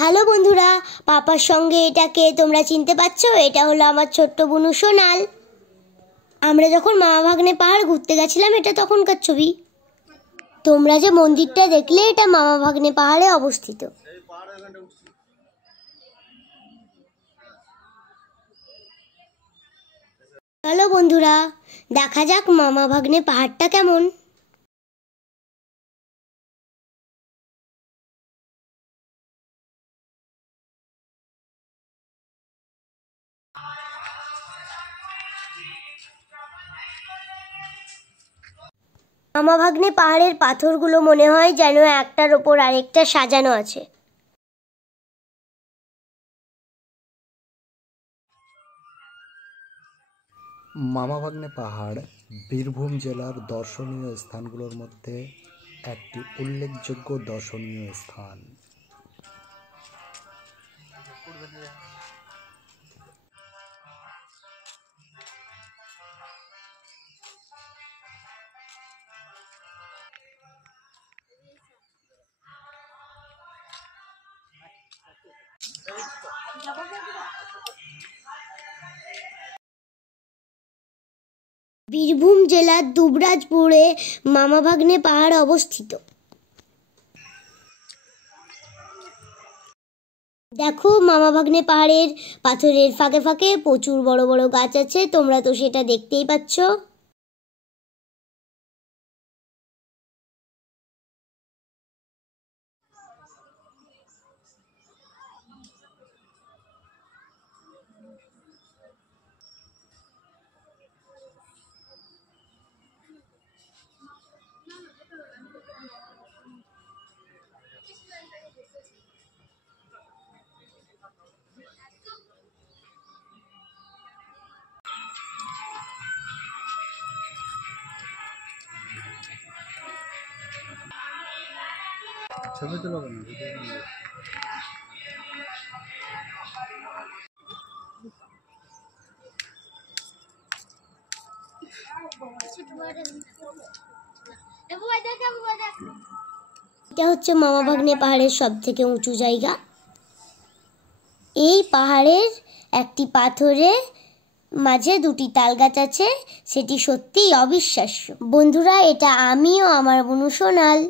Hello বন্ধুরা, পাপার সঙ্গে এটাকে তোমরা চিনতে পারছো? এটা হলো আমার ছোট্ট বুনু সোনাল। আমরা যখন মামা ভাগ্নে পাহাড় ঘুরতে গেছিলাম, এটা তখনকার ছবি। তোমরা যে মন্দিরটা দেখলে, এটা মামা ভাগ্নে পাহাড়ে অবস্থিত। চলো বন্ধুরা, দেখা যাক মামা ভাগ্নে পাহাড়টা কেমন। মামা ভাগ্নে পাহাড়ের পাথরগুলো মনে হয় যেন একটার ওপর আরেকটা সাজানো আছে। মামা ভাগ্নে পাহাড় বীরভূম জেলার দর্শনীয় স্থানগুলোর মধ্যে একটি উল্লেখযোগ্য দর্শনীয় স্থান। বীরভূম জেলার দুবরাজপুরে মামা ভাগ্নে পাহাড় অবস্থিত। দেখো, মামা ভাগ্নে পাহাড়ের পাথরের ফাঁকে ফাঁকে প্রচুর বড় বড় গাছ আছে, তোমরা তো সেটা দেখতেই পাচ্ছ। ছবি তুলো না। এটা হচ্ছে মামা ভাগ্নে পাহাড়ের সব থেকে উঁচু জায়গা। এই পাহাড়ের একটি পাথরে মাঝে দুটি তাল গাছ আছে, সেটি সত্যিই অবিশ্বাস্য। বন্ধুরা, এটা আমিও আমার বুনু সোনাল।